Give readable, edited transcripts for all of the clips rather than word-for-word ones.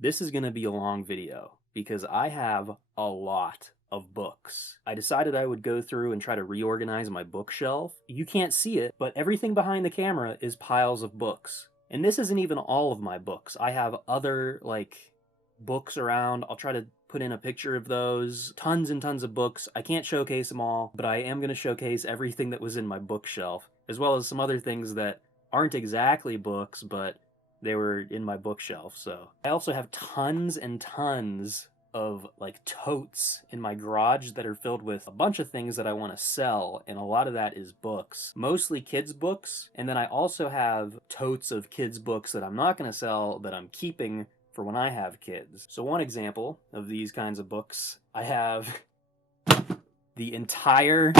This is going to be a long video because I have a lot of books. I decided I would go through and try to reorganize my bookshelf. You can't see it, but everything behind the camera is piles of books. And this isn't even all of my books. I have other, books around. I'll try to put in a picture of those. Tons and tons of books. I can't showcase them all, but I am going to showcase everything that was in my bookshelf, as well as some other things that aren't exactly books, but they were in my bookshelf. So I also have tons and tons of totes in my garage that are filled with a bunch of things that I want to sell, and a lot of that is books, mostly kids books. And then I also have totes of kids books that I'm not going to sell, that I'm keeping for when I have kids. So one example of these kinds of books, I have the entire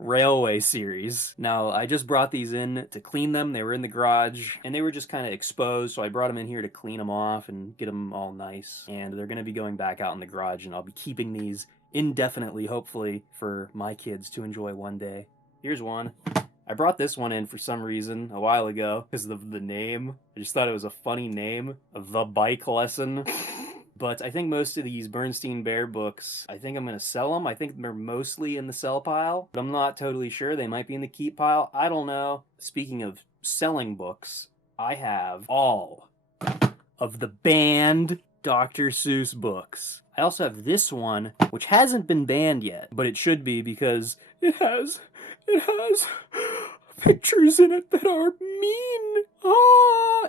Railway series. Now, I just brought these in to clean them. They were in the garage, and they were just kind of exposed, so I brought them in here to clean them off and get them all nice. And they're going to be going back out in the garage, and I'll be keeping these indefinitely, hopefully, for my kids to enjoy one day. Here's one. I brought this one in for some reason a while ago because of the name. I just thought it was a funny name, The Bike Lesson. But I think most of these Bernstein Bear books, I think I'm going to sell them. I think they're mostly in the sell pile, but I'm not totally sure. They might be in the keep pile. I don't know. Speaking of selling books, I have all of the banned Dr. Seuss books. I also have this one, which hasn't been banned yet, but it should be because it has pictures in it that are mean.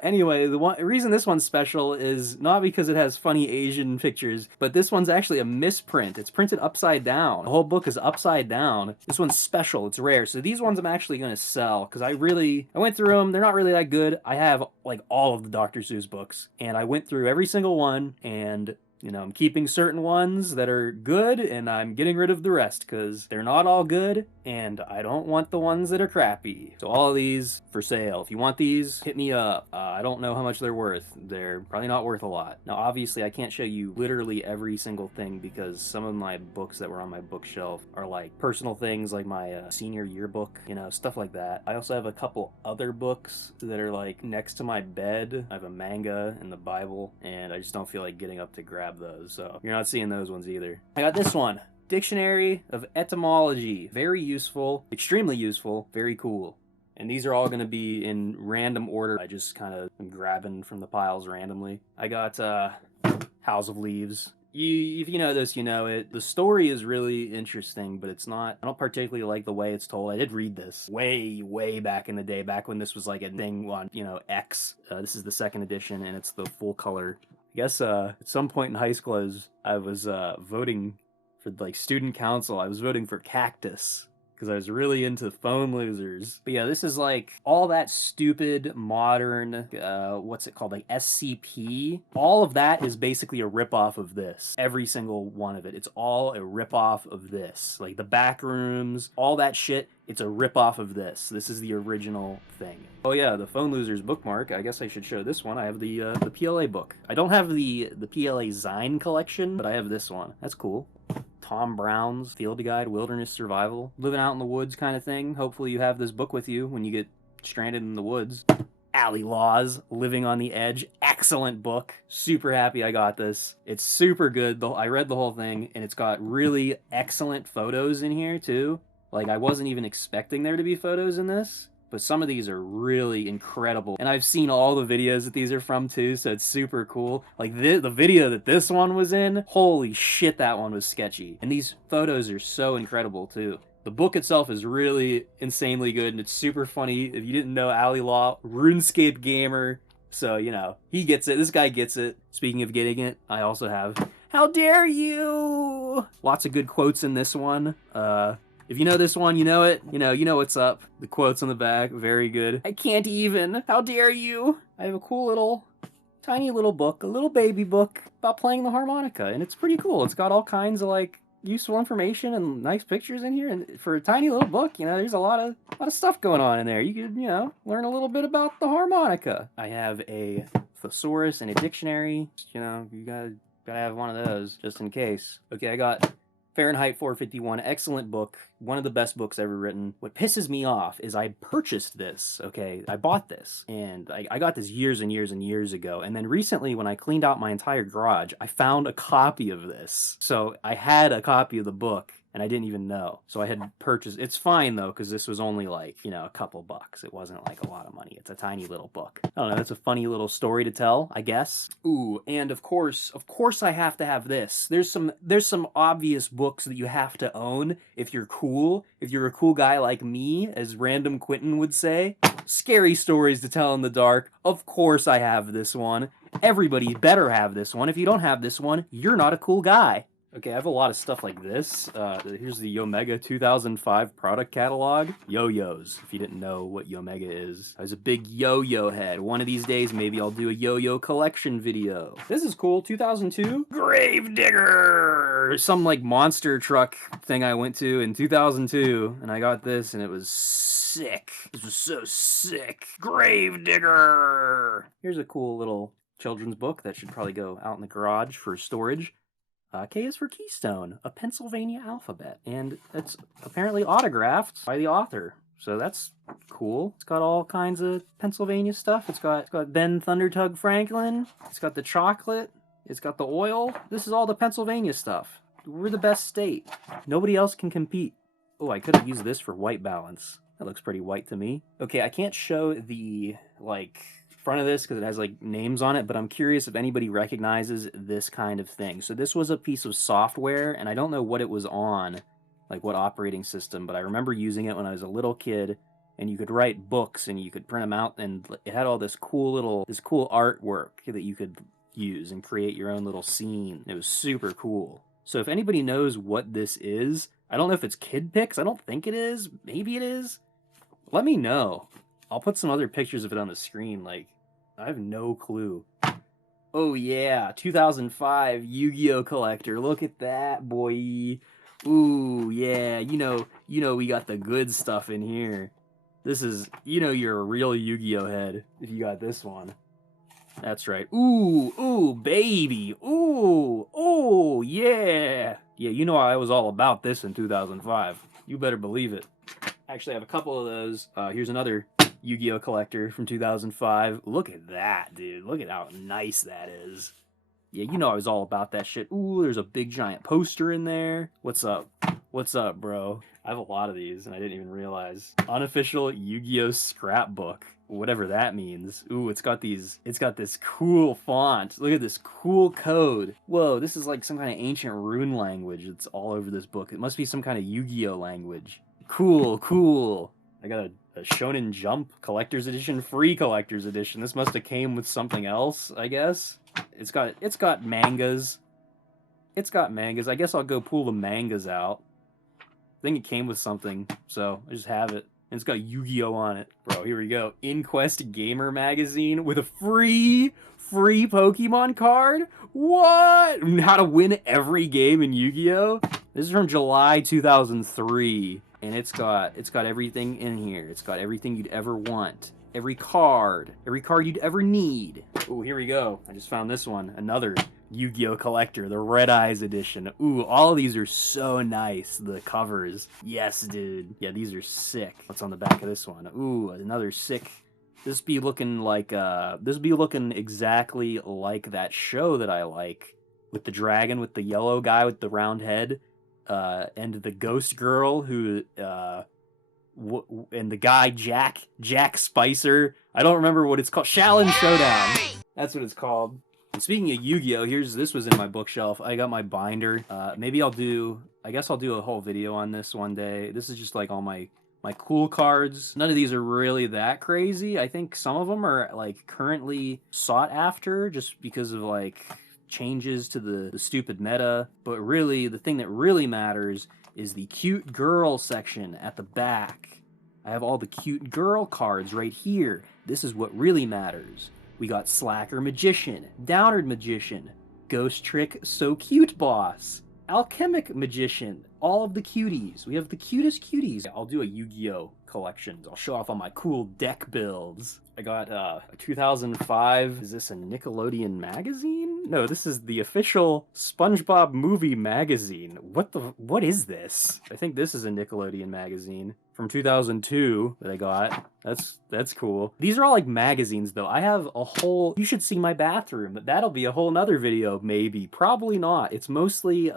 Anyway, the reason this one's special is not because it has funny Asian pictures, but this one's actually a misprint. It's printed upside down. The whole book is upside down. This one's special. It's rare. So these ones I'm actually going to sell because I went through them. They're not really that good. I have all of the Dr. Seuss books, and I went through every single one, and I'm keeping certain ones that are good, and I'm getting rid of the rest because they're not all good, and I don't want the ones that are crappy. So all of these for sale. If you want these, hit me up. I don't know how much they're worth. They're probably not worth a lot. Now, obviously, I can't show you literally every single thing because some of my books that were on my bookshelf are personal things, like my senior yearbook, stuff like that. I also have a couple other books that are next to my bed. I have a manga and the Bible, and I just don't feel like getting up to grab those, so you're not seeing those ones either. I got this one, Dictionary of Etymology. Very useful, extremely useful, very cool. And these are all going to be in random order. I just kind of am grabbing from the piles randomly. I got House of Leaves. If you know this, you know it. The story is really interesting, but it's not, I don't particularly like the way it's told. I did read this way back in the day, back when this was a thing on, X. This is the second edition, and it's the full color. I guess at some point in high school, I was voting for student council. I was voting for Cactus because I was really into Phone Losers. But yeah, this is all that stupid modern, what's it called, SCP. All of that is basically a ripoff of this. Every single one of it. It's all a ripoff of this. The back rooms, all that shit, it's a ripoff of this. This is the original thing. Oh yeah, the Phone Losers bookmark. I guess I should show this one. I have the PLA book. I don't have the PLA Zine collection, but I have this one. That's cool. Tom Brown's Field Guide, Wilderness Survival. Living out in the woods kind of thing. Hopefully you have this book with you when you get stranded in the woods. Alley Laws, Living on the Edge. Excellent book. Super happy I got this. It's super good. I read the whole thing, and it's got really excellent photos in here, too. I wasn't even expecting there to be photos in this, but some of these are really incredible. And I've seen all the videos that these are from, too, so it's super cool. The video that this one was in, holy shit, that one was sketchy. And these photos are so incredible, too. The book itself is really insanely good, and it's super funny. If you didn't know, Ali Law, RuneScape gamer, so, he gets it. This guy gets it. Speaking of getting it, I also have, how dare you? Lots of good quotes in this one. If you know this one, you know it. You know what's up. The quotes on the back, very good. I can't even. How dare you? I have a cool tiny little book, a little baby book about playing the harmonica, and it's pretty cool. It's got all kinds of useful information and nice pictures in here, and for a tiny little book, there's a lot of stuff going on in there. You could, learn a little bit about the harmonica. I have a thesaurus and a dictionary. You gotta have one of those just in case. Okay, I got Fahrenheit 451, excellent book. One of the best books ever written. What pisses me off is I purchased this, okay? I bought this, and I got this years and years and years ago. And then recently, when I cleaned out my entire garage, I found a copy of this. So I had a copy of the book, and I didn't even know. So I had purchased. It's fine though, because this was only like, you know, a couple bucks. It wasn't like a lot of money. It's a tiny little book. I don't know. It's a funny little story to tell, I guess. Ooh, and of course I have to have this. There's some obvious books that you have to own if you're cool. If you're a cool guy like me, as Random Quentin would say. Scary Stories to Tell in the Dark. Of course I have this one. Everybody better have this one. If you don't have this one, you're not a cool guy. Okay, I have a lot of stuff like this. Here's the Yomega 2005 product catalog. Yo-yos, if you didn't know what Yomega is. I was a big yo-yo head. One of these days, maybe I'll do a yo-yo collection video. This is cool, 2002. Gravedigger! Some, like, monster truck thing I went to in 2002, and I got this, and it was sick. This was so sick. Gravedigger! Here's a cool little children's book that should probably go out in the garage for storage. K is for Keystone, a Pennsylvania alphabet, and it's apparently autographed by the author, so that's cool. It's got all kinds of Pennsylvania stuff. It's got Ben Thundertug Franklin, it's got the chocolate, it's got the oil. This is all the Pennsylvania stuff. We're the best state. Nobody else can compete. Oh, I could have used this for white balance. That looks pretty white to me. Okay, I can't show the, like, front of this because it has like names on it, but I'm curious if anybody recognizes this kind of thing. So this was a piece of software, and I don't know what it was on, like what operating system, but I remember using it when I was a little kid, and you could write books and you could print them out, and it had all this cool artwork that you could use and create your own little scene. It was super cool. So if anybody knows what this is, I don't know if it's Kid Pics. I don't think it is. Maybe it is. Let me know. I'll put some other pictures of it on the screen, like, I have no clue. Oh yeah, 2005 Yu-Gi-Oh! Collector, look at that, boy. Ooh, yeah, you know we got the good stuff in here. This is, you're a real Yu-Gi-Oh! Head if you got this one. That's right. Ooh, baby, ooh, yeah. Yeah, I was all about this in 2005. You better believe it. Actually, I have a couple of those. Here's another Yu-Gi-Oh! Collector from 2005. Look at that, dude. Look at how nice that is. Yeah, I was all about that shit. Ooh, there's a big giant poster in there. What's up? What's up, bro? I have a lot of these, and I didn't even realize. Unofficial Yu-Gi-Oh! Scrapbook. Whatever that means. Ooh, it's got this cool font. Look at this cool code. Whoa, this is like some kind of ancient rune language that's all over this book. It must be some kind of Yu-Gi-Oh! Language. Cool. I got a Shonen Jump Collector's Edition, free Collector's Edition. This must have came with something else, I guess. It's got mangas. I guess I'll go pull the mangas out. I think it came with something, so I just have it. And it's got Yu-Gi-Oh! On it. Bro, here we go. Inquest Gamer Magazine with a free Pokemon card? What? How to win every game in Yu-Gi-Oh! This is from July 2003. And it's got everything in here. It's got everything you'd ever want. Every card you'd ever need. Ooh, here we go. I just found this one. Another Yu-Gi-Oh! Collector, the Red Eyes edition. Ooh, all of these are so nice. The covers. Yes, dude. Yeah, these are sick. What's on the back of this one? Ooh, another sick. This be looking exactly like that show that I like. With the dragon, with the yellow guy with the round head. And the ghost girl who, and the guy Jack Spicer. I don't remember what it's called. Shaolin Showdown. That's what it's called. And speaking of Yu-Gi-Oh, this was in my bookshelf. I got my binder. Maybe I'll do a whole video on this one day. This is just like all my cool cards. None of these are really that crazy. I think some of them are like currently sought after just because of like changes to the stupid meta, but really the thing that really matters is the cute girl section at the back. I have all the cute girl cards right here. This is what really matters. We got Slacker Magician, Downward Magician, Ghost Trick So Cute Boss, Alchemic Magician, all of the cuties. We have the cutest cuties. I'll do a Yu-Gi-Oh collection. I'll show off all my cool deck builds. I got a 2005, is this a Nickelodeon magazine? No, this is the official SpongeBob movie magazine. What is this? I think this is a Nickelodeon magazine from 2002 that I got. That's cool. These are all like magazines though. I have a whole, you should see my bathroom. That'll be a whole nother video, maybe. Probably not. It's mostly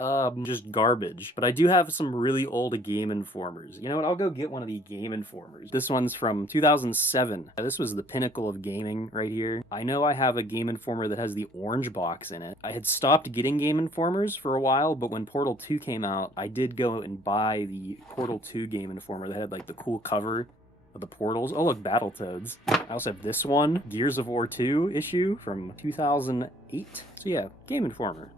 just garbage. But I do have some really old Game Informers. You know what? I'll go get one of the Game Informers. This one's from 2007. This was the pinnacle of gaming right here. I know I have a Game Informer that has the orange box in it. I had stopped getting Game Informers for a while, but when Portal 2 came out, I did go and buy the Portal 2 Game Informer that had like the cool cover of the portals. Oh look, Battletoads. I also have this one, Gears of War 2 issue from 2008. So yeah, Game Informer.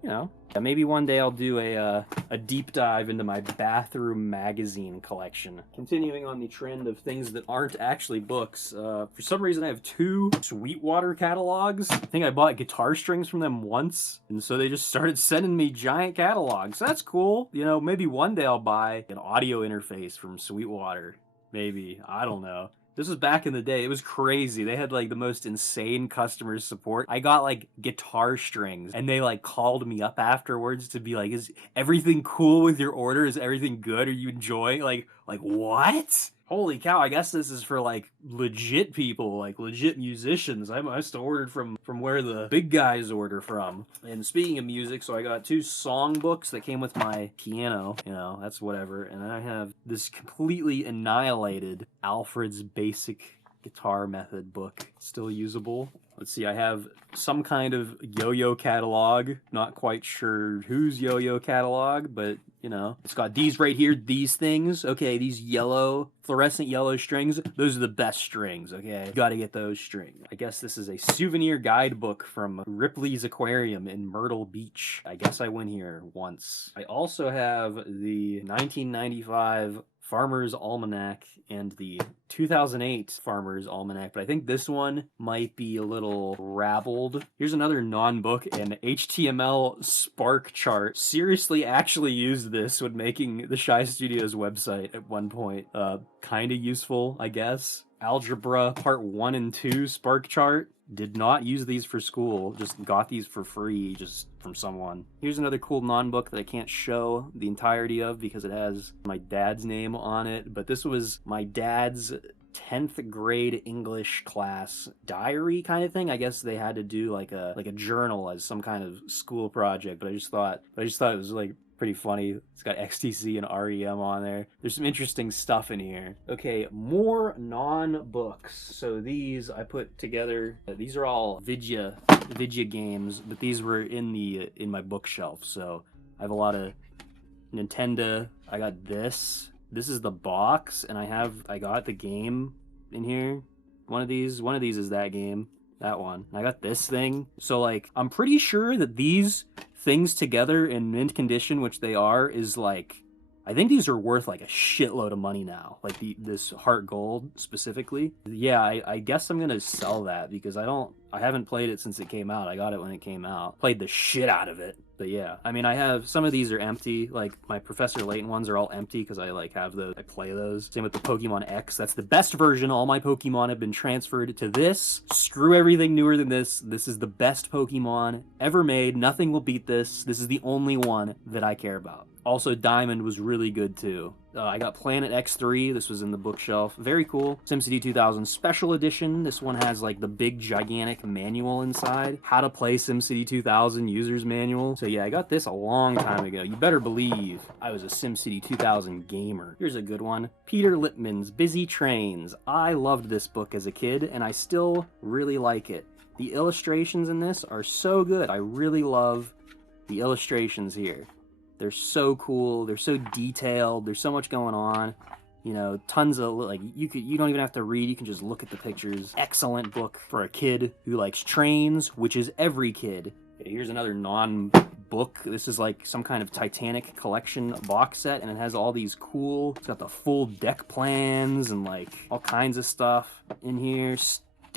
You know, maybe one day I'll do a deep dive into my bathroom magazine collection. Continuing on the trend of things that aren't actually books, for some reason I have 2 Sweetwater catalogs. I think I bought guitar strings from them once, and so they just started sending me giant catalogs. That's cool. You know, maybe one day I'll buy an audio interface from Sweetwater. Maybe. I don't know. This was back in the day. It was crazy. They had like the most insane customer support. I got like guitar strings and they like called me up afterwards to be like, is everything cool with your order? Is everything good? Are you enjoying? Like what? Holy cow, I guess this is for like legit people, like legit musicians. I must have ordered from where the big guys order from. And speaking of music, so I got 2 song books that came with my piano, you know, that's whatever. And then I have this completely annihilated Alfred's Basic Guitar Method book, still usable. Let's see, I have some kind of yo-yo catalog. Not quite sure whose yo-yo catalog, but, you know. It's got these right here, these things. Okay, these yellow, fluorescent yellow strings. Those are the best strings, okay? You gotta get those strings. I guess this is a souvenir guidebook from Ripley's Aquarium in Myrtle Beach. I guess I went here once. I also have the 1995 Farmer's Almanac and the 2008 Farmer's Almanac, but I think this one might be a little rabbled. Here's another non-book, an HTML spark chart. Seriously actually used this when making the Shy Studios website at one point. Kinda useful, I guess. Algebra Part 1 and 2 spark chart. Did not use these for school, just got these for free just from someone. Here's another cool non-book that I can't show the entirety of because it has my dad's name on it, but this was my dad's 10th grade English class diary kind of thing. I guess they had to do like a journal as some kind of school project, but I just thought it was like pretty funny. It's got XTC and REM on there. There's some interesting stuff in here. Okay, more non-books. So these I put together. These are all Vidya games, but these were in my bookshelf. So I have a lot of Nintendo. I got this. This is the box, and I got the game in here. One of these is that game. That one. I got this thing. So like, I'm pretty sure that these things together in mint condition, which they are, is like, I think these are worth like a shitload of money now. Like this Heart Gold specifically. Yeah, I guess I'm gonna sell that because I haven't played it since it came out. I got it when it came out. Played the shit out of it. But yeah, I mean, I have, some of these are empty, like my Professor Layton ones are all empty because I like have those, I play those. Same with the Pokemon X, that's the best version. All my Pokemon have been transferred to this. Screw everything newer than this. This is the best Pokemon ever made. Nothing will beat this. This is the only one that I care about. Also, Diamond was really good too. I got Planet X3, this was in the bookshelf. Very cool. SimCity 2000 Special Edition. This one has like the big gigantic manual inside. How to play SimCity 2000 user's manual. So yeah, I got this a long time ago. You better believe I was a SimCity 2000 gamer. Here's a good one. Peter Lippman's Busy Trains. I loved this book as a kid and I still really like it. The illustrations in this are so good. I really love the illustrations here. They're so cool. They're so detailed. There's so much going on. You know, tons of, like, you don't even have to read. You can just look at the pictures. Excellent book for a kid who likes trains, which is every kid. Okay, here's another non-book. This is like some kind of Titanic collection box set, and it has all these cool, it's got the full deck plans and like all kinds of stuff in here.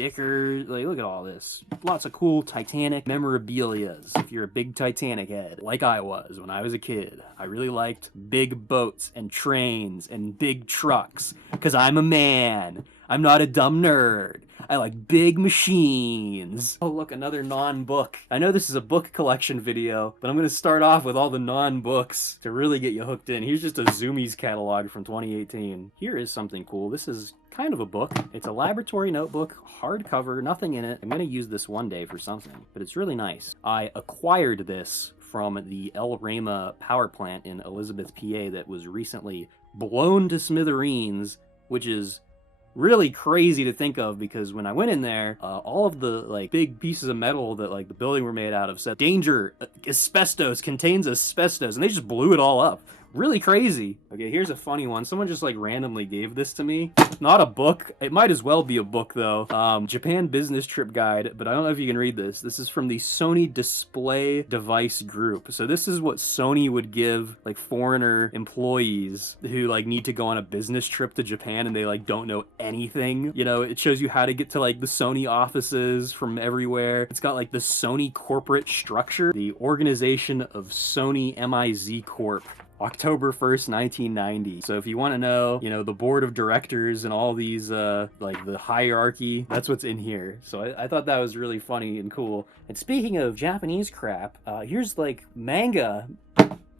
stickers. Like, look at all this. Lots of cool Titanic memorabilias. If you're a big Titanic head, like I was when I was a kid, I really liked big boats and trains and big trucks, because I'm a man. I'm not a dumb nerd. I like big machines. Oh, look, another non-book. I know this is a book collection video, but I'm going to start off with all the non-books to really get you hooked in. Here's just a Zoomies catalog from 2018. Here is something cool. This is kind of a book. It's a laboratory notebook, hardcover, nothing in it. I'm going to use this one day for something, but it's really nice. I acquired this from the El Rema power plant in Elizabeth, PA that was recently blown to smithereens, which is really crazy to think of, because when I went in there, all of the like big pieces of metal that like the building were made out of said danger, asbestos, contains asbestos, and they just blew it all up. Really crazy. Okay, here's a funny one. Someone just like randomly gave this to me. Not a book. It might as well be a book though. Japan Business Trip Guide, but I don't know if you can read this. This is from the Sony Display Device Group. So this is what Sony would give like foreigner employees who like need to go on a business trip to Japan and they like don't know anything. You know, it shows you how to get to like the Sony offices from everywhere. It's got like the Sony corporate structure, the organization of Sony MIZ Corp. October 1st, 1990. So if you want to know, you know, the board of directors and all these, like the hierarchy, that's what's in here. So I thought that was really funny and cool. And speaking of Japanese crap, here's like manga.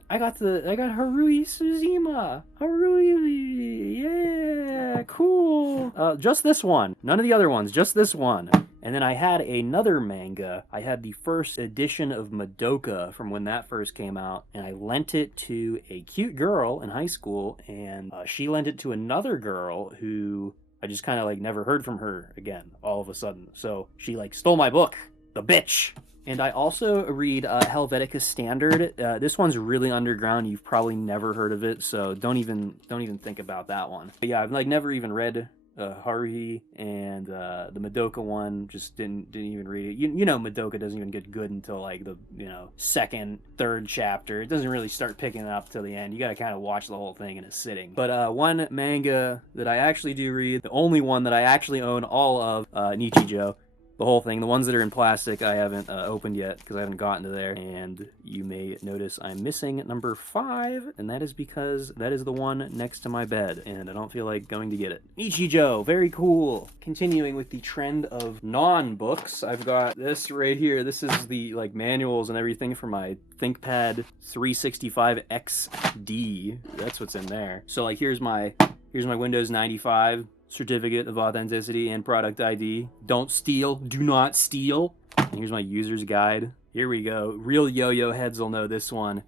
I got Haruhi Suzima. Haruhi, yeah, cool. Just this one. None of the other ones, just this one. And then I had another manga. I had the first edition of Madoka from when that first came out, and I lent it to a cute girl in high school, and she lent it to another girl who I just kind of like never heard from her again all of a sudden. So she like stole my book, the bitch. And I also read Helvetica Standard. This one's really underground. You've probably never heard of it, so don't even think about that one. But yeah, I've like never even read Haruhi, and the Madoka one, just didn't even read it. You know Madoka doesn't even get good until like the, you know, second, third chapter. It doesn't really start picking up till the end. You gotta kind of watch the whole thing in a sitting. But one manga that I actually do read, the only one that I actually own all of, Nichijou. The whole thing. The ones that are in plastic I haven't opened yet because I haven't gotten to there. And you may notice I'm missing number 5, and that is because that is the one next to my bed, and I don't feel like going to get it. Nichijou, very cool. Continuing with the trend of non-books, I've got this right here. This is the like manuals and everything for my ThinkPad 365 XD. That's what's in there. So like here's my Windows 95 certificate of authenticity and product ID. Don't steal. Do not steal. And here's my user's guide. Here we go. Real yo-yo heads will know this one.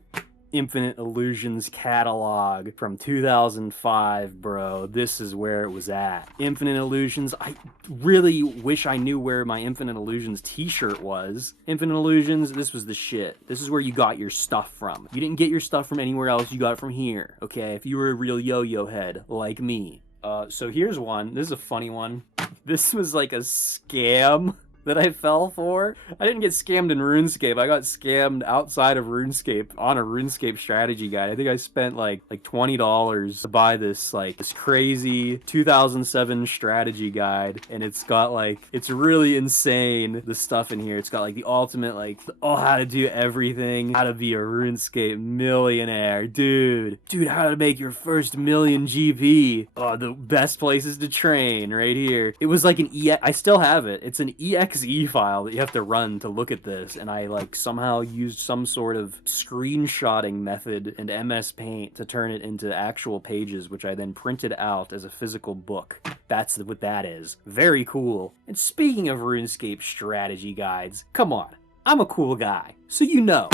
Infinite Illusions catalog from 2005, bro. This is where it was at. Infinite Illusions. I really wish I knew where my Infinite Illusions t-shirt was. Infinite Illusions, this was the shit. This is where you got your stuff from. You didn't get your stuff from anywhere else. You got it from here, okay? If you were a real yo-yo head like me. So here's one. This is a funny one. This was like a scam that I fell for. I didn't get scammed in RuneScape. I got scammed outside of RuneScape on a RuneScape strategy guide. I think I spent like $20 to buy this crazy 2007 strategy guide, and it's got like, it's really insane, the stuff in here. It's got like the ultimate how to do everything, how to be a RuneScape millionaire, dude, how to make your first million GP. Oh, the best places to train right here. It was like an I still have it. It's an EXE file that you have to run to look at this, and I somehow used some sort of screenshotting method in MS Paint to turn it into actual pages, which I then printed out as a physical book. That's what that is. Very cool. And speaking of RuneScape strategy guides, come on, I'm a cool guy, so you know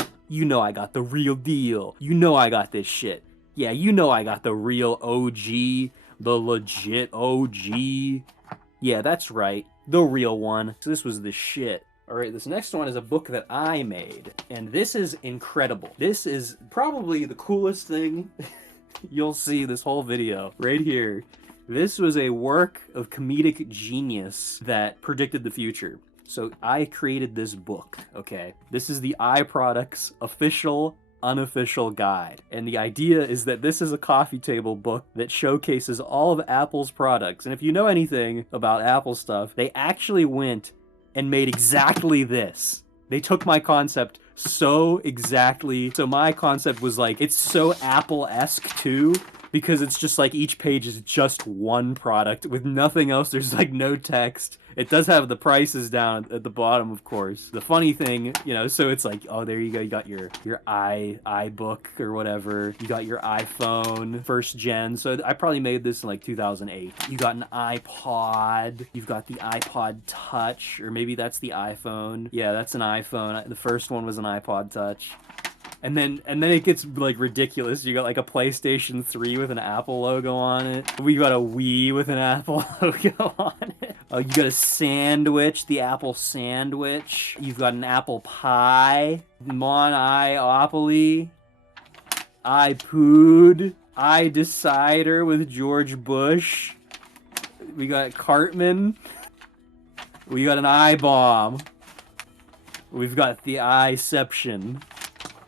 I got the real deal. You know I got this shit. Yeah, you know I got the real OG, the legit OG. Yeah, that's right. The real one. So this was the shit. Alright, this next one is a book that I made, and this is incredible. This is probably the coolest thing you'll see this whole video. Right here. This was a work of comedic genius that predicted the future. So I created this book, okay? This is the iProducts official unofficial guide. And the idea is that this is a coffee table book that showcases all of Apple's products. And if you know anything about Apple stuff, they actually went and made exactly this. They took my concept so exactly. So my concept was like, it's so Apple-esque too, because it's just like each page is just one product with nothing else. There's like no text. It does have the prices down at the bottom, of course. The funny thing, you know, so it's like, oh, there you go. You got your iBook or whatever. You got your iPhone, first gen. So I probably made this in like 2008. You got an iPod. You've got the iPod Touch, or maybe that's the iPhone. Yeah, that's an iPhone. The first one was an iPod Touch. And then it gets like ridiculous. You got like a PlayStation 3 with an Apple logo on it. We got a Wii with an Apple logo on it. You got a sandwich, the Apple sandwich. You've got an apple pie, Monopoly, iPood, iDecider with George Bush. We got Cartman. We got an iBomb. We've got the iCeption.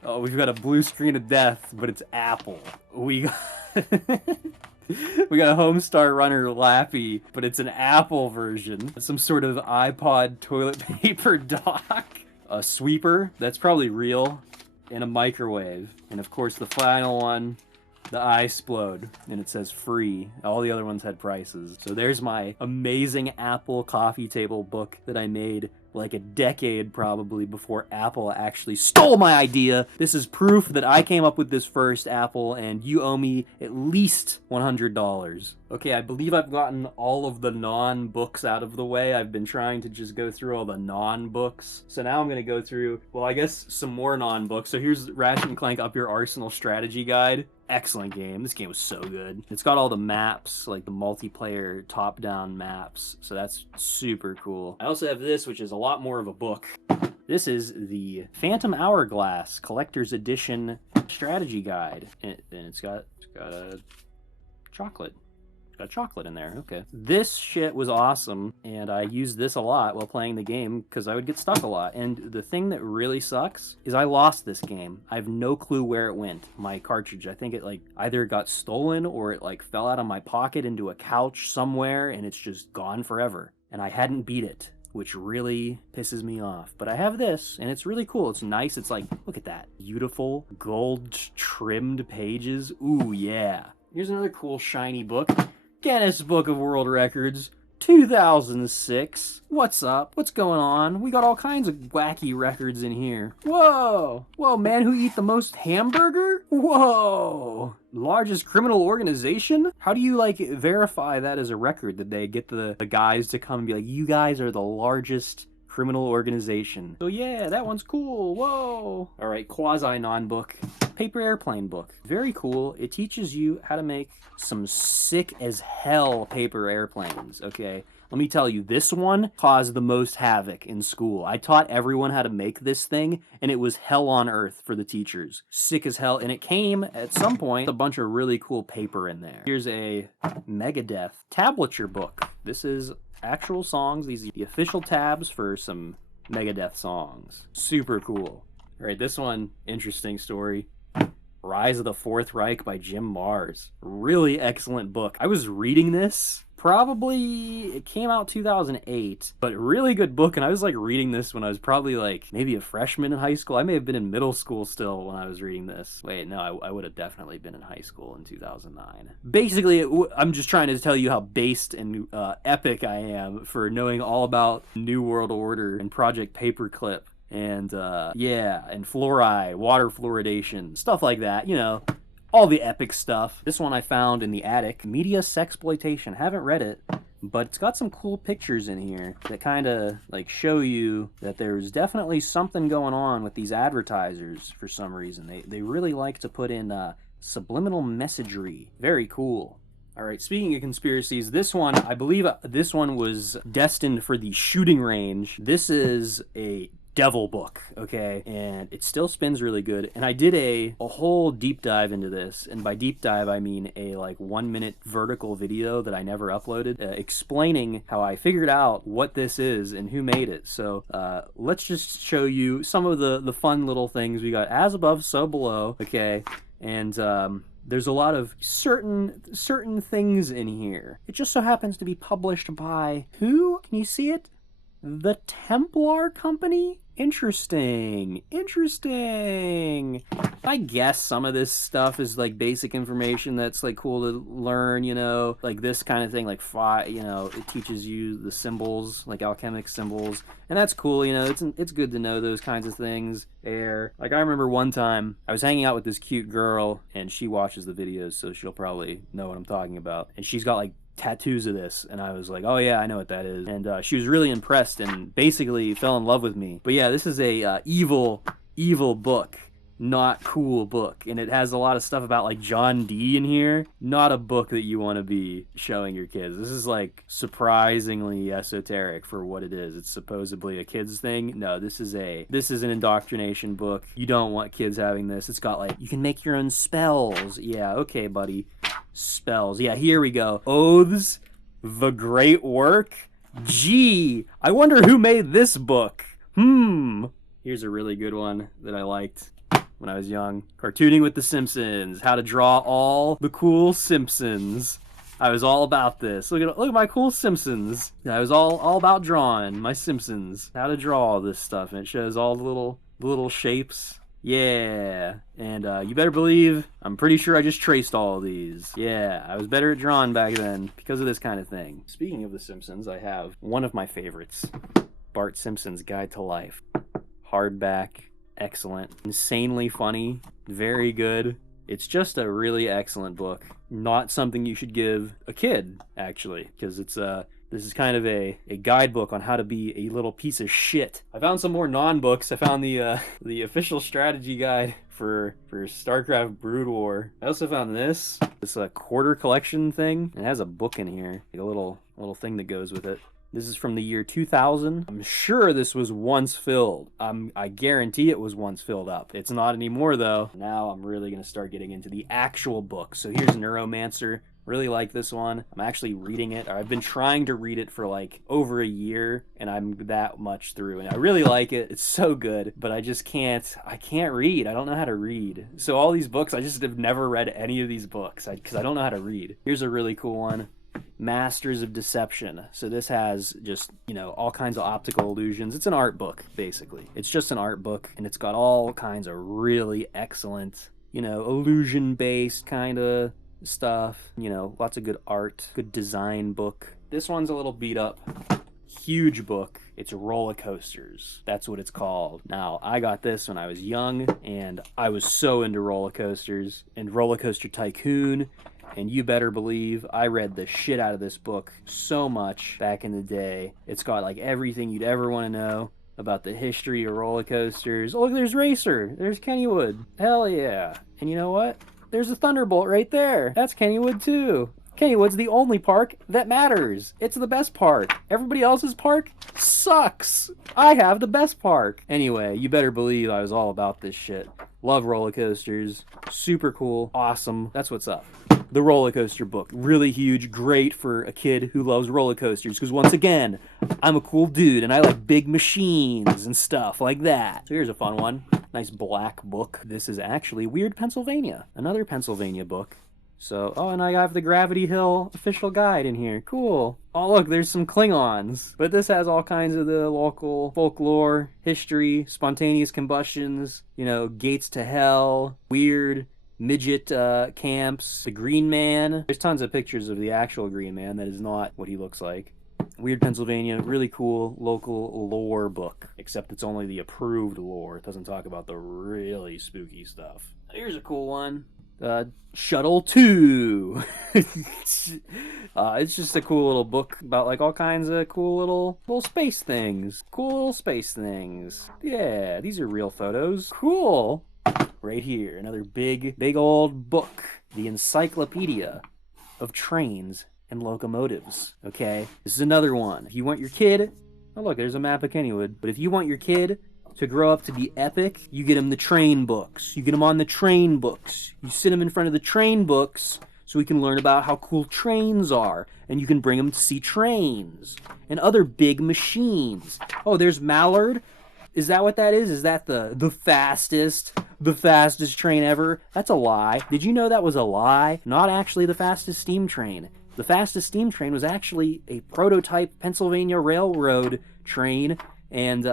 Oh, we've got a blue screen of death, but it's Apple. We got we got a Homestar Runner Lappy, but it's an Apple version. Some sort of iPod toilet paper dock. A sweeper, that's probably real. And a microwave. And of course the final one, the iSplode, and it says free. All the other ones had prices. So there's my amazing Apple coffee table book that I made like a decade probably before Apple actually stole my idea. This is proof that I came up with this first, Apple, and you owe me at least $100. Okay, I believe I've gotten all of the non-books out of the way. I've been trying to just go through all the non-books. So now I'm gonna go through, well, I guess some more non-books. So here's Ratchet & Clank Up Your Arsenal Strategy Guide. Excellent game. This game was so good. It's got all the maps, like the multiplayer top-down maps. So that's super cool. I also have this, which is a lot more of a book. This is the Phantom Hourglass Collector's Edition Strategy Guide. And it's got a chocolate. Got chocolate in there. Okay. This shit was awesome, and I used this a lot while playing the game because I would get stuck a lot. And the thing that really sucks is I lost this game. I have no clue where it went. My cartridge. I think it like either got stolen or it like fell out of my pocket into a couch somewhere, and it's just gone forever. And I hadn't beat it, which really pisses me off. But I have this, and it's really cool. It's nice. It's like, look at that. Beautiful gold-trimmed pages. Ooh, yeah. Here's another cool, shiny book. Guinness Book of World Records, 2006. What's up? What's going on? We got all kinds of wacky records in here. Whoa! Whoa, man who eat the most hamburger? Whoa! Largest criminal organization? How do you, like, verify that as a record? Did they get the guys to come and be like, you guys are the largest criminal organization? So yeah, that one's cool. Whoa! Alright, quasi-non-book. Paper airplane book. Very cool. It teaches you how to make some sick as hell paper airplanes, okay? Let me tell you, this one caused the most havoc in school. I taught everyone how to make this thing, and it was hell on earth for the teachers. Sick as hell, and it came, at some point, a bunch of really cool paper in there. Here's a Megadeth tablature book. This is actual songs. These are the official tabs for some Megadeth songs. Super cool. All right, this one, interesting story. Rise of the Fourth Reich by Jim Mars. Really excellent book. I was reading this, probably, it came out 2008, but really good book, and I was like reading this when I was probably like maybe a freshman in high school. I may have been in middle school still when I was reading this. Wait, no, I would have definitely been in high school in 2009. Basically, I'm just trying to tell you how based and epic I am for knowing all about New World Order and Project Paperclip. And, yeah, and fluoride, water fluoridation, stuff like that, you know, all the epic stuff. This one I found in the attic, Media Sexploitation. Haven't read it, but it's got some cool pictures in here that kind of, like, show you that there's definitely something going on with these advertisers for some reason. They really like to put in, subliminal messagery. Very cool. All right, speaking of conspiracies, this one, I believe this one was destined for the shooting range. This is a devil book, okay? And it still spins really good. And I did a whole deep dive into this. And by deep dive, I mean a like 1 minute vertical video that I never uploaded, explaining how I figured out what this is and who made it. So let's just show you some of the fun little things. We got as above, so below, okay? And there's a lot of certain things in here. It just so happens to be published by who? Can you see it? The Templar Company? Interesting. Interesting. I guess some of this stuff is like basic information that's like cool to learn, you know, like this kind of thing, like you know, it teaches you the symbols, like alchemic symbols, and that's cool, you know, it's good to know those kinds of things there. Like I remember one time I was hanging out with this cute girl, and she watches the videos, so she'll probably know what I'm talking about, and she's got like tattoos of this, and I was like, oh yeah, I know what that is. And she was really impressed and basically fell in love with me. But yeah, this is a evil book, not cool book, and it has a lot of stuff about like John Dee in here. Not a book that you want to be showing your kids. This is like surprisingly esoteric for what it is. It's supposedly a kids thing. No, this is an indoctrination book. You don't want kids having this. It's got like, you can make your own spells. Yeah, okay, buddy. Spells. Yeah, here we go. Oaths, the great work. Gee, I wonder who made this book. Here's a really good one that I liked when I was young. Cartooning with the Simpsons. How to draw all the cool Simpsons. I was all about this. Look at my cool Simpsons. I was all about drawing my Simpsons. How to draw all this stuff, and it shows all the little shapes. Yeah, and you better believe, I'm pretty sure I just traced all of these. Yeah, I was better at drawing back then because of this kind of thing. Speaking of The Simpsons, I have one of my favorites, Bart Simpson's Guide to Life. Hardback, excellent, insanely funny, very good. It's just a really excellent book. Not something you should give a kid, actually, because it's this is kind of a guidebook on how to be a little piece of shit. I found some more non-books. I found the official strategy guide for StarCraft Brood War. I also found this quarter collection thing. It has a book in here, like a little thing that goes with it. This is from the year 2000. I'm sure this was once filled. I guarantee it was once filled up. It's not anymore though. Now I'm really gonna start getting into the actual book. So here's Neuromancer. Really like this one. I'm actually reading it. I've been trying to read it for like over a year, and I'm that much through, and I really like it. It's so good, but I can't read. I don't know how to read. So all these books, I just have never read any of these books because I don't know how to read. Here's a really cool one. Masters of Deception. So this has just, you know, all kinds of optical illusions. It's an art book, basically. It's just an art book, and it's got all kinds of really excellent, you know, illusion-based kind of stuff, you know, lots of good art, good design book. This one's a little beat up. Huge book. It's Roller Coasters. That's what it's called. Now, I got this when I was young, and I was so into roller coasters and Roller Coaster Tycoon, and you better believe I read the shit out of this book so much back in the day. It's got like everything you'd ever want to know about the history of roller coasters. Oh, look, there's Racer. There's Kennywood. Hell yeah. And you know what? There's a Thunderbolt right there. That's Kennywood too. Kennywood's the only park that matters. It's the best park. Everybody else's park sucks. I have the best park. Anyway, you better believe I was all about this shit. Love roller coasters. Super cool. Awesome. That's what's up. The roller coaster book. Really huge. Great for a kid who loves roller coasters. Because once again, I'm a cool dude and I like big machines and stuff like that. So here's a fun one. Nice black book. This is actually Weird Pennsylvania. Another Pennsylvania book. So, oh, and I have the Gravity Hill official guide in here. Cool. Oh, look, there's some Klingons. But this has all kinds of the local folklore, history, spontaneous combustions, you know, gates to hell, weird midget camps, the Green Man. There's tons of pictures of the actual Green Man. That is not what he looks like. Weird Pennsylvania, really cool local lore book, except it's only the approved lore. It doesn't talk about the really spooky stuff. Here's a cool one. Shuttle 2. It's just a cool little book about like all kinds of cool little space things. Cool little space things. Yeah, these are real photos. Cool. Right here, another big old book. The Encyclopedia of Trains and Locomotives. Okay, this is another one. If you want your kid, oh look, there's a map of Kennywood. But if you want your kid to grow up to be epic, you get him the train books. You get him on the train books. You sit him in front of the train books so he can learn about how cool trains are. And you can bring him to see trains and other big machines. Oh, there's Mallard. Is that what that is? Is that the fastest train ever? That's a lie. Did you know that was a lie? Not actually the fastest steam train. The fastest steam train was actually a prototype Pennsylvania Railroad train, and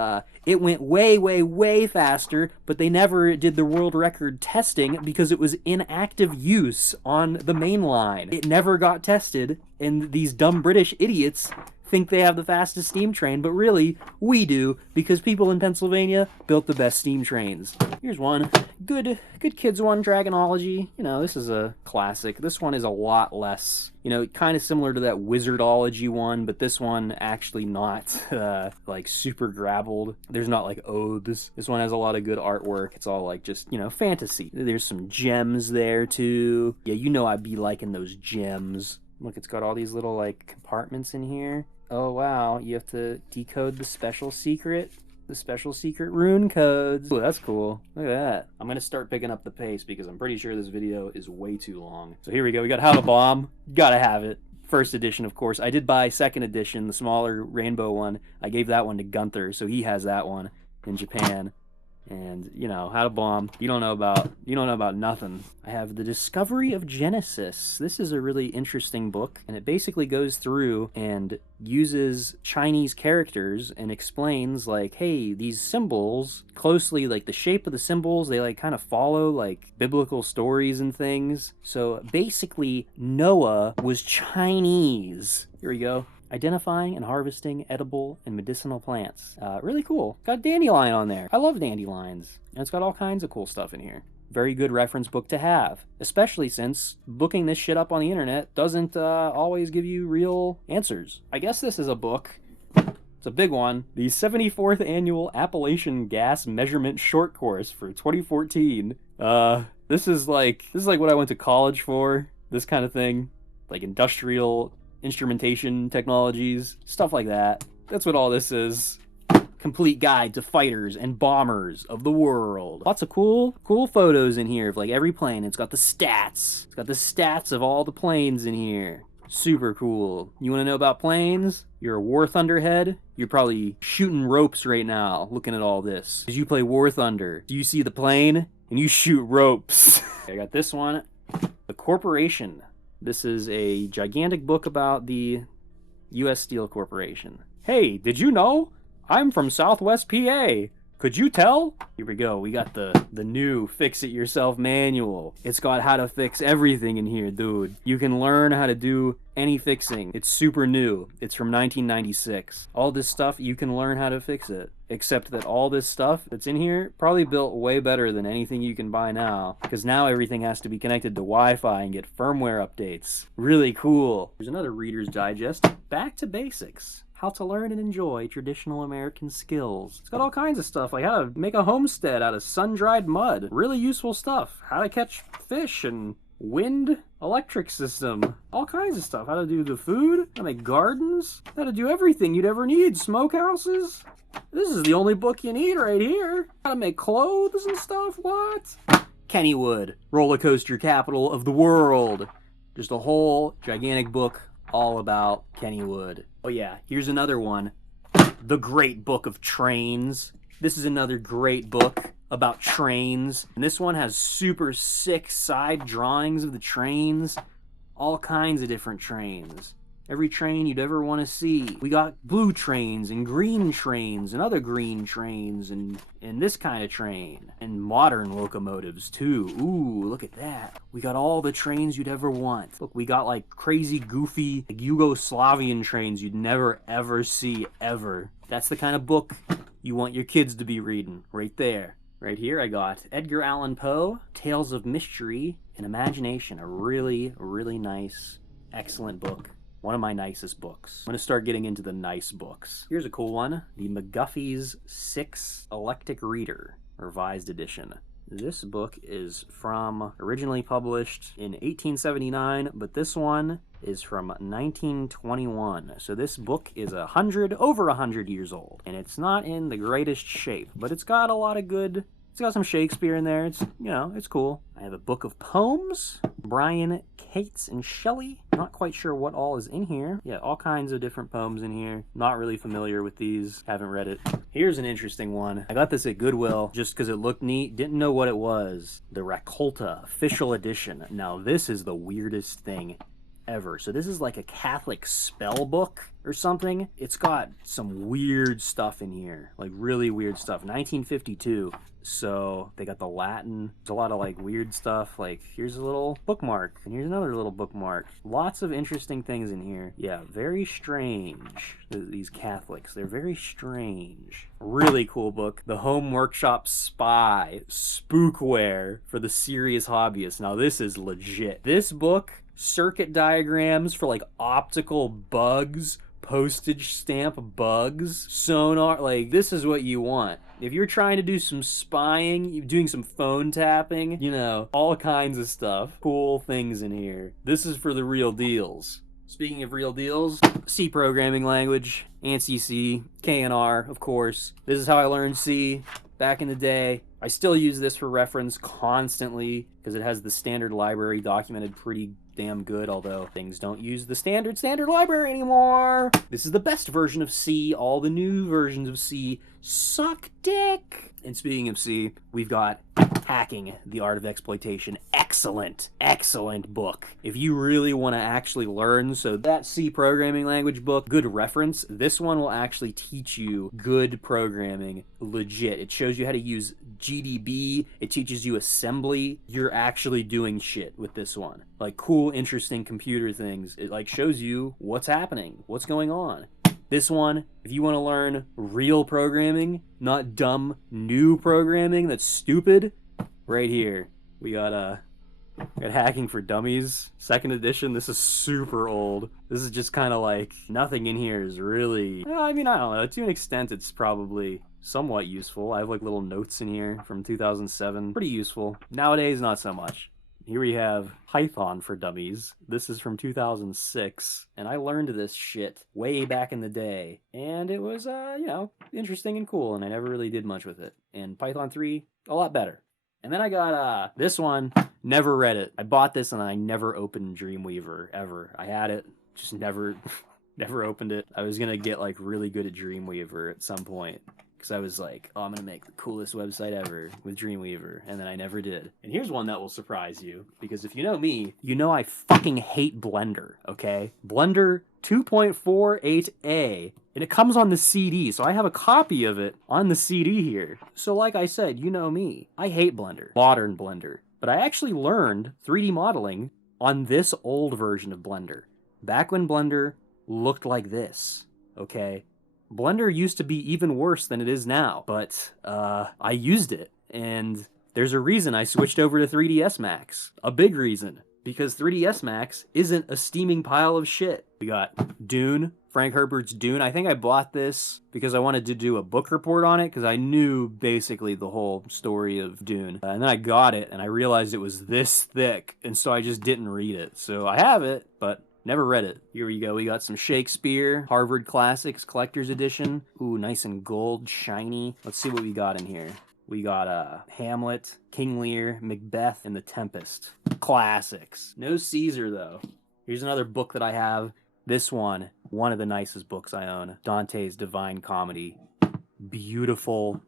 it went way, way, way faster, but they never did the world record testing because it was in active use on the main line. It never got tested, and these dumb British idiots think they have the fastest steam train, but really, we do, because people in Pennsylvania built the best steam trains. Here's one. Good kids one, Dragonology. You know, this is a classic. This one is a lot less, you know, kind of similar to that Wizardology one, but this one actually not, like, super grabbled. There's not, like, oaths. This one has a lot of good artwork. It's all, like, just, you know, fantasy. There's some gems there, too. Yeah, you know I'd be liking those gems. Look, it's got all these little, like, compartments in here. Oh, wow, you have to decode the special secret rune codes. Oh, that's cool. Look at that. I'm gonna start picking up the pace because I'm pretty sure this video is way too long. So here we go. We got How to Bomb. Gotta have it. First edition, of course. I did buy second edition, the smaller rainbow one. I gave that one to Gunther, so he has that one in Japan. And, you know, How to Bomb. You don't know about nothing. I have The Discovery of Genesis. This is a really interesting book, and it basically goes through and uses Chinese characters and explains, like, hey, these symbols, closely, like, the shape of the symbols, they, like, kind of follow, like, biblical stories and things. So, basically, Noah was Chinese. Here we go. Identifying and harvesting edible and medicinal plants. Really cool. Got dandelion on there. I love dandelions. And it's got all kinds of cool stuff in here. Very good reference book to have. Especially since looking this shit up on the internet doesn't always give you real answers. I guess this is a book. It's a big one. The 74th Annual Appalachian Gas Measurement Short Course for 2014. This is like what I went to college for. This kind of thing. Like industrial instrumentation technologies, stuff like that. That's what all this is. Complete guide to fighters and bombers of the world. Lots of cool photos in here of like every plane. It's got the stats. It's got the stats of all the planes in here. Super cool. You want to know about planes? You're a War Thunder head? You're probably shooting ropes right now looking at all this. As you play War Thunder, do you see the plane? And you shoot ropes. I got this one. The Corporation. This is a gigantic book about the U.S. Steel Corporation. Hey, did you know? I'm from Southwest PA. Could you tell? Here we go. We got the new Fix-It-Yourself manual. It's got how to fix everything in here, dude. You can learn how to do any fixing. It's super new. It's from 1996. All this stuff, you can learn how to fix it. Except that all this stuff that's in here, probably built way better than anything you can buy now. Because now everything has to be connected to Wi-Fi and get firmware updates. Really cool. Here's another Reader's Digest. Back to Basics. How to learn and enjoy traditional American skills. It's got all kinds of stuff, like how to make a homestead out of sun-dried mud. Really useful stuff. How to catch fish and wind electric system. All kinds of stuff. How to do the food, how to make gardens, how to do everything you'd ever need. Smokehouses. This is the only book you need right here. How to make clothes and stuff. What? Kennywood, roller coaster capital of the world. Just a whole gigantic book all about Kennywood. Oh yeah, here's another one. The Great Book of Trains. This is another great book about trains. And this one has super sick side drawings of the trains. All kinds of different trains. Every train you'd ever want to see. We got blue trains and green trains and other green trains and this kind of train. And modern locomotives too. Ooh, look at that. We got all the trains you'd ever want. Look, we got like crazy, goofy like Yugoslavian trains you'd never ever see ever. That's the kind of book you want your kids to be reading. Right there. Right here I got Edgar Allan Poe, Tales of Mystery and Imagination. A really, really nice, excellent book. One of my nicest books. I'm going to start getting into the nice books. Here's a cool one. The McGuffey's 6 Eclectic Reader, Revised Edition. This book is from, originally published in 1879, but this one is from 1921. So this book is over 100 years old, and it's not in the greatest shape, but it's got a lot of good. It's got some Shakespeare in there. It's, you know, it's cool. I have a book of poems, Brian Cates and Shelley. Not quite sure what all is in here. Yeah, all kinds of different poems in here. Not really familiar with these. Haven't read it. Here's an interesting one. I got this at Goodwill just because it looked neat. Didn't know what it was. The Racolta Official Edition. Now, this is the weirdest thing ever. So this is like a Catholic spell book or something. It's got some weird stuff in here, like really weird stuff. 1952. So they got the Latin. There's a lot of like weird stuff. Like here's a little bookmark and here's another little bookmark. Lots of interesting things in here. Yeah, very strange. These Catholics, they're very strange. Really cool book. The Home Workshop Spy Spookware for the serious hobbyist. Now this is legit. This book, circuit diagrams for like optical bugs, postage stamp bugs, sonar, like this is what you want. If you're trying to do some spying, you're doing some phone tapping, you know, all kinds of stuff. Cool things in here. This is for the real deals. Speaking of real deals, C programming language, ANSI C, KNR, of course. This is how I learned C back in the day. I still use this for reference constantly because it has the standard library documented pretty damn good, although things don't use the standard library anymore. This is the best version of C. All the new versions of C suck dick. And speaking of C, we've got Hacking the Art of Exploitation. Excellent, excellent book. If you really want to actually learn, so that C programming language book, good reference. This one will actually teach you good programming, legit. It shows you how to use GDB. It teaches you assembly. You're actually doing shit with this one. Like cool, interesting computer things. It like shows you what's happening, what's going on. This one, if you want to learn real programming, not dumb new programming that's stupid, right here. We got Hacking for Dummies, 2nd edition. This is super old. This is just kind of like, nothing in here is really, I mean, I don't know. To an extent, it's probably somewhat useful. I have like little notes in here from 2007. Pretty useful. Nowadays, not so much. Here we have Python for Dummies. This is from 2006, and I learned this shit way back in the day. And it was, you know, interesting and cool, and I never really did much with it. And Python 3, a lot better. And then I got this one, never read it. I bought this and I never opened Dreamweaver, ever. I had it, just never opened it. I was gonna get like really good at Dreamweaver at some point. Because I was like, oh, I'm going to make the coolest website ever with Dreamweaver. And then I never did. And here's one that will surprise you. Because if you know me, you know I fucking hate Blender, okay? Blender 2.48a. And it comes on the CD. So I have a copy of it on the CD here. So like I said, you know me. I hate Blender. Modern Blender. But I actually learned 3D modeling on this old version of Blender. Back when Blender looked like this, okay? Blender used to be even worse than it is now, but I used it, and there's a reason I switched over to 3ds Max. A big reason, because 3ds Max isn't a steaming pile of shit. We got Dune, Frank Herbert's Dune. I think I bought this because I wanted to do a book report on it, because I knew basically the whole story of Dune. And then I got it, and I realized it was this thick, and so I just didn't read it. So I have it, but never read it. Here we go. We got some Shakespeare, Harvard Classics Collector's Edition. Ooh, nice and gold, shiny. Let's see what we got in here. We got Hamlet, King Lear, Macbeth, and The Tempest. Classics. No Caesar, though. Here's another book that I have. This one of the nicest books I own. Dante's Divine Comedy. Beautiful,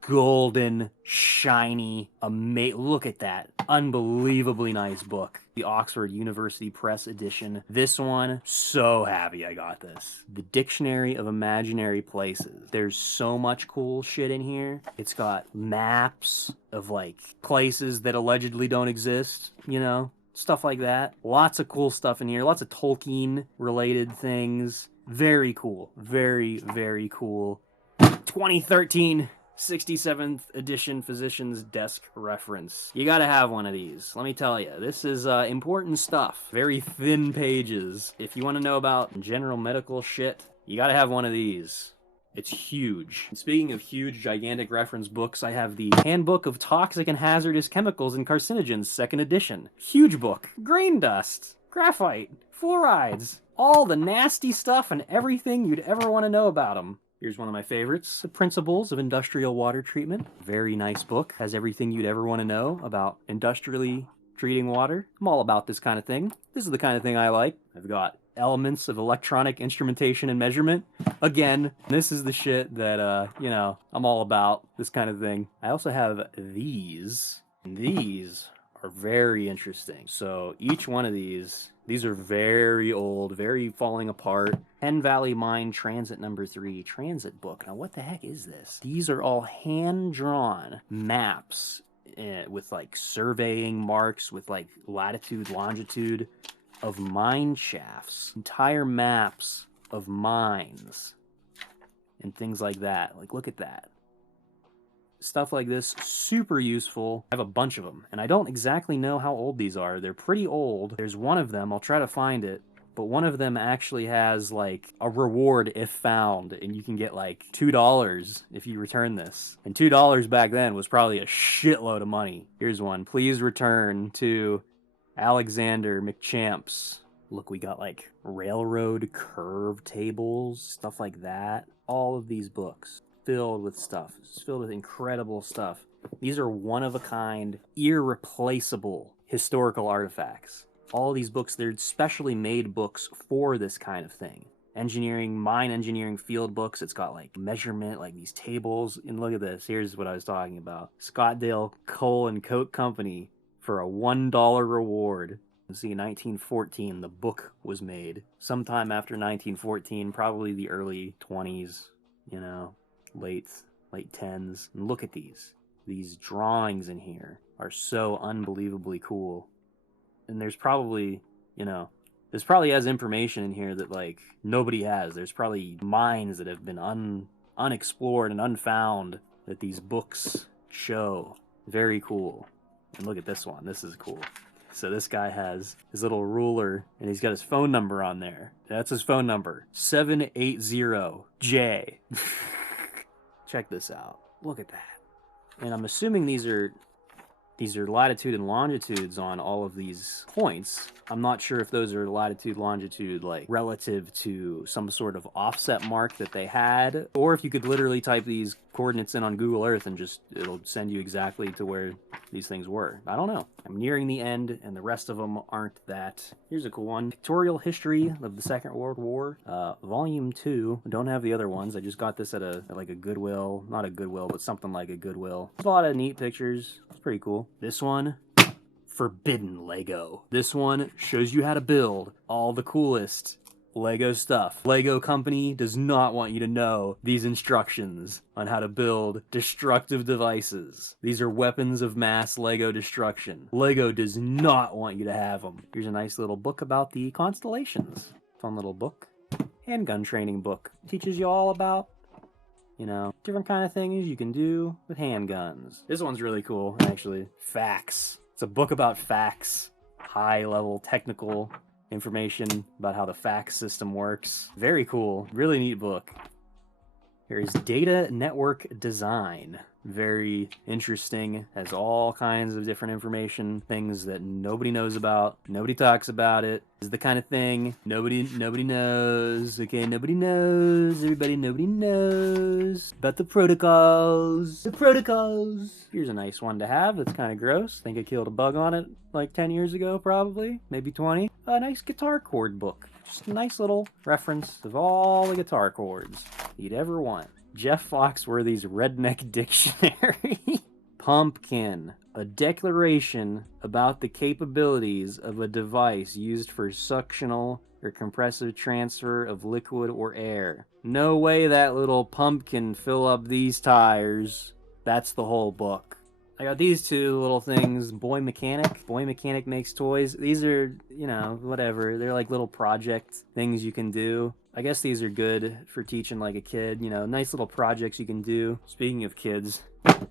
golden, shiny, look at that. Unbelievably nice book. The Oxford University Press edition. This one, so happy I got this. The Dictionary of Imaginary Places. There's so much cool shit in here. It's got maps of like places that allegedly don't exist, you know? Stuff like that. Lots of cool stuff in here. Lots of Tolkien related things. Very cool. Very, very cool. 2013 67th edition Physician's Desk Reference. You gotta have one of these. Let me tell you, this is important stuff. Very thin pages. If you want to know about general medical shit, you gotta have one of these. It's huge. And speaking of huge, gigantic reference books, I have the Handbook of Toxic and Hazardous Chemicals and Carcinogens, 2nd edition. Huge book. Grain dust. graphite, fluorides, all the nasty stuff and everything you'd ever want to know about them. Here's one of my favorites, The Principles of Industrial Water Treatment. Very nice book, has everything you'd ever want to know about industrially treating water. I'm all about this kind of thing. This is the kind of thing I like. I've got Elements of Electronic Instrumentation and Measurement. Again, this is the shit that, you know, I'm all about, this kind of thing. I also have these. These are very interesting. So each one of these are very old, very falling apart. Penn Valley Mine Transit Number 3 transit book. Now what the heck is this? These are all hand-drawn maps with like surveying marks with like latitude, longitude of mine shafts. Entire maps of mines and things like that. Like look at that. Stuff like this, super useful. I have a bunch of them, and I don't exactly know how old these are. They're pretty old. There's one of them, I'll try to find it, but one of them actually has like a reward if found, and you can get like $2 if you return this. And $2 back then was probably a shitload of money. Here's one. Please return to Alexander McChamps. Look, we got like railroad curve tables, stuff like that. All of these books. Filled with stuff. It's filled with incredible stuff. These are one-of-a-kind, irreplaceable historical artifacts. All these books, they're specially made books for this kind of thing. Engineering, mine engineering field books. It's got like measurement, like these tables. And look at this. Here's what I was talking about. Scottdale Coal and Coke Company for a $1 reward. You see, in 1914, the book was made. Sometime after 1914, probably the early 20s, you know. Late 10s. And look at these drawings in here are so unbelievably cool. And there's probably, you know, this probably has information in here that like nobody has. There's probably mines that have been unexplored and unfound that these books show. Very cool. And look at this one. This is cool. So this guy has his little ruler, and he's got his phone number on there. That's his phone number. 780J. Check this out. Look at that. And I'm assuming these are latitude and longitudes on all of these points. I'm not sure if those are latitude, longitude, like relative to some sort of offset mark that they had, or if you could literally type these coordinates in on Google Earth and just, it'll send you exactly to where these things were. I don't know. I'm nearing the end, and the rest of them aren't that. Here's a cool one. Pictorial History of the Second World War, Volume 2. I don't have the other ones. I just got this at like a Goodwill. Not a Goodwill, but something like a Goodwill. There's a lot of neat pictures. It's pretty cool. This one, Forbidden Lego. This one shows you how to build all the coolest Lego stuff. Lego Company does not want you to know these instructions on how to build destructive devices. These are weapons of mass Lego destruction. Lego does not want you to have them. Here's a nice little book about the constellations. Fun little book. Handgun training book. Teaches you all about, you know, different kind of things you can do with handguns. This one's really cool, actually. Facts. It's a book about facts. High-level technical information about how the fax system works. Very cool. Really neat book. Here's Data Network Design. Very interesting. Has all kinds of different information, things that nobody knows about. Nobody talks about it. This is the kind of thing nobody knows. Okay, nobody knows. Everybody, nobody knows about the protocols. The protocols. Here's a nice one to have. It's kind of gross. Think I killed a bug on it like 10 years ago, probably. Maybe 20. A nice guitar chord book. Just a nice little reference of all the guitar chords you'd ever want. Jeff Foxworthy's Redneck Dictionary. Pumpkin. A declaration about the capabilities of a device used for suctional or compressive transfer of liquid or air. No way that little pumpkin fill up these tires. That's the whole book. I got these two little things. Boy Mechanic. Boy Mechanic makes toys. These are, you know, whatever. They're like little project things you can do. I guess these are good for teaching like a kid, you know, nice little projects you can do. Speaking of kids,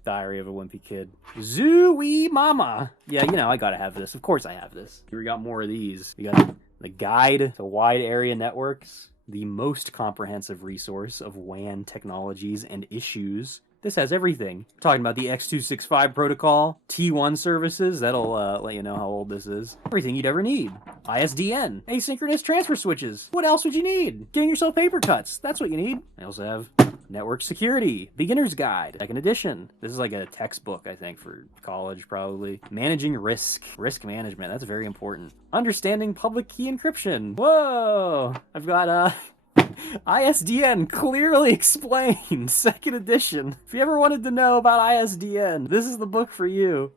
Diary of a Wimpy Kid. Zooey Mama. Yeah, you know, I gotta have this. Of course I have this. We got more of these. We got the Guide to Wide Area Networks. The most comprehensive resource of WAN technologies and issues. This has everything. Talking about the X265 protocol, T1 services, that'll let you know how old this is. Everything you'd ever need. ISDN, asynchronous transfer switches. What else would you need? Getting yourself paper cuts, that's what you need. I also have network security, beginner's guide, second edition. This is like a textbook, I think, for college probably. Managing risk management, that's very important. Understanding public key encryption. Whoa, I've got ISDN clearly explained, second edition. If you ever wanted to know about ISDN, this is the book for you.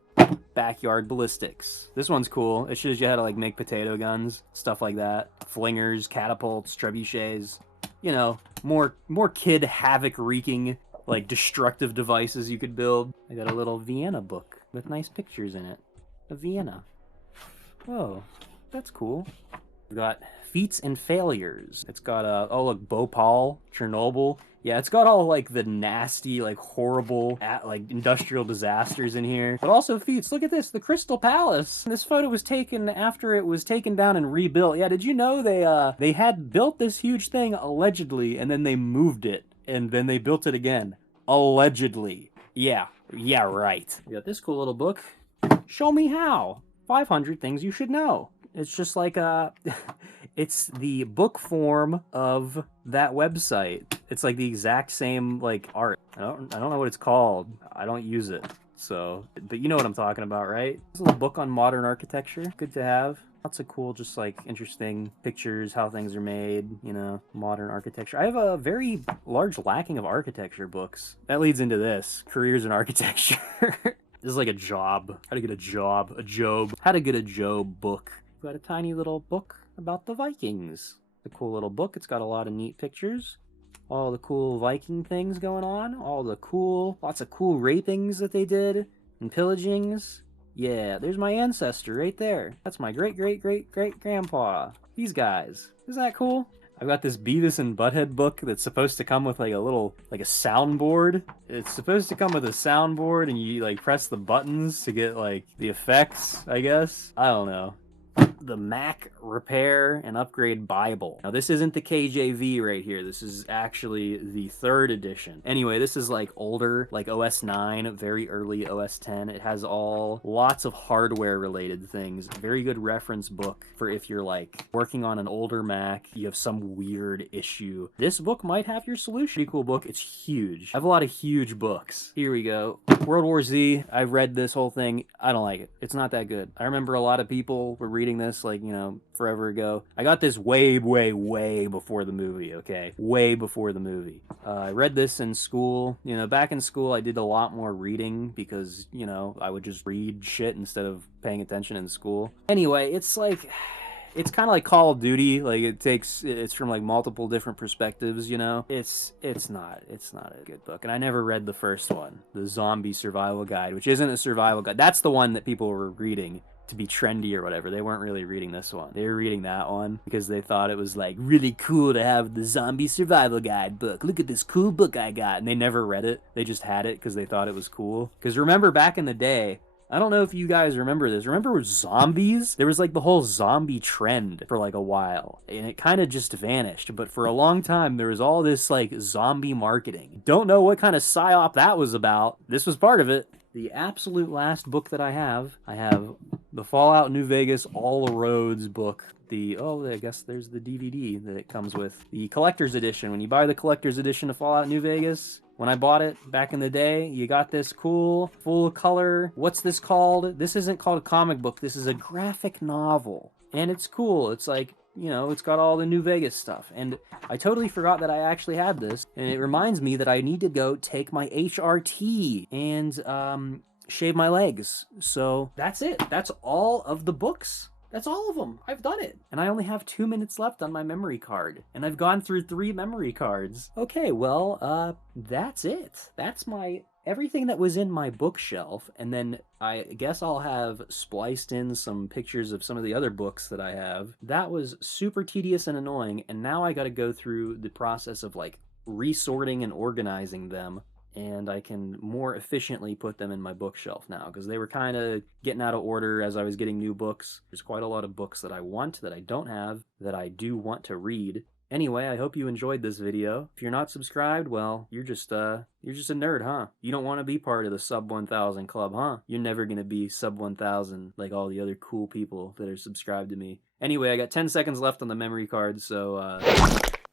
Backyard ballistics. This one's cool. It shows you how to like make potato guns, stuff like that. Flingers, catapults, trebuchets. You know, more kid havoc wreaking, like destructive devices you could build. I got a little Vienna book with nice pictures in it. Of Vienna. Whoa, that's cool. We've got feats and failures. It's got oh look, Bhopal, Chernobyl. Yeah, it's got all like the nasty, like horrible, like industrial disasters in here. But also feats. Look at this, the Crystal Palace. This photo was taken after it was taken down and rebuilt. Yeah, did you know they had built this huge thing allegedly, and then they moved it, and then they built it again, allegedly. Yeah, right. We got this cool little book. Show me how. 500 things you should know. It's just like it's the book form of that website. It's like the exact same like art. I don't know what it's called. I don't use it. So, but you know what I'm talking about, right? It's a little book on modern architecture. Good to have. Lots of cool, just like interesting pictures, how things are made, you know, modern architecture. I have a very large lacking of architecture books. That leads into this, careers in architecture. This is like a job. How to get a job. A job. How to get a job book. We've got a tiny little book about the Vikings. It's a cool little book. It's got a lot of neat pictures. All the cool Viking things going on. Lots of cool rapings that they did. And pillagings. Yeah, there's my ancestor right there. That's my great-great-great-great-grandpa. These guys. Isn't that cool? I've got this Beavis and Butthead book that's supposed to come with like a little, like a soundboard. It's supposed to come with a soundboard and you like press the buttons to get like the effects, I guess. I don't know. The Mac Repair and Upgrade Bible. Now this isn't the KJV right here. This is actually the 3rd edition. Anyway, this is like older, like OS 9, very early OS 10. It has lots of hardware related things. Very good reference book for if you're like working on an older Mac, you have some weird issue. This book might have your solution. Pretty cool book. It's huge. I have a lot of huge books. Here we go. World War Z. I've read this whole thing. I don't like it. It's not that good. I remember a lot of people were reading this like, you know, forever ago. I got this way before the movie, okay? Way before the movie. I read this in school. You know, back in school I did a lot more reading because, you know, I would just read shit instead of paying attention in school. Anyway, it's like... It's kind of like Call of Duty, like it's from like multiple different perspectives, you know? It's not a good book. And I never read the first one, the Zombie Survival Guide, which isn't a survival guide. That's the one that people were reading to be trendy or whatever. They weren't really reading this one. They were reading that one because they thought it was like really cool to have the Zombie Survival Guide book. Look at this cool book I got. And they never read it. They just had it because they thought it was cool. Because remember back in the day, I don't know if you guys remember this. Remember zombies? There was like the whole zombie trend for like a while, and it kind of just vanished. But for a long time, there was all this like zombie marketing. Don't know what kind of psyop that was about. This was part of it. The absolute last book that I have the Fallout New Vegas All the Roads book. I guess there's the DVD that it comes with. The collector's edition. When you buy the collector's edition of Fallout New Vegas, when I bought it back in the day, you got this cool, full color, what's this called? This isn't called a comic book, this is a graphic novel. And it's cool, it's like, you know, it's got all the New Vegas stuff. And I totally forgot that I actually had this. And it reminds me that I need to go take my HRT and shave my legs. So that's it. That's all of the books. That's all of them. I've done it. And I only have 2 minutes left on my memory card. And I've gone through 3 memory cards. Okay, well, that's it. That's everything that was in my bookshelf. And then I guess I'll have spliced in some pictures of some of the other books that I have. That was super tedious and annoying. And now I gotta go through the process of like resorting and organizing them. And I can more efficiently put them in my bookshelf now because they were kind of getting out of order as I was getting new books. There's quite a lot of books that I want that I don't have that I do want to read, Anyway, I hope you enjoyed this video. If you're not subscribed, well, you're just a nerd, huh? You don't want to be part of the sub 1000 club, huh? You're never gonna be sub 1000 like all the other cool people that are subscribed to me. Anyway, I got 10 seconds left on the memory card, so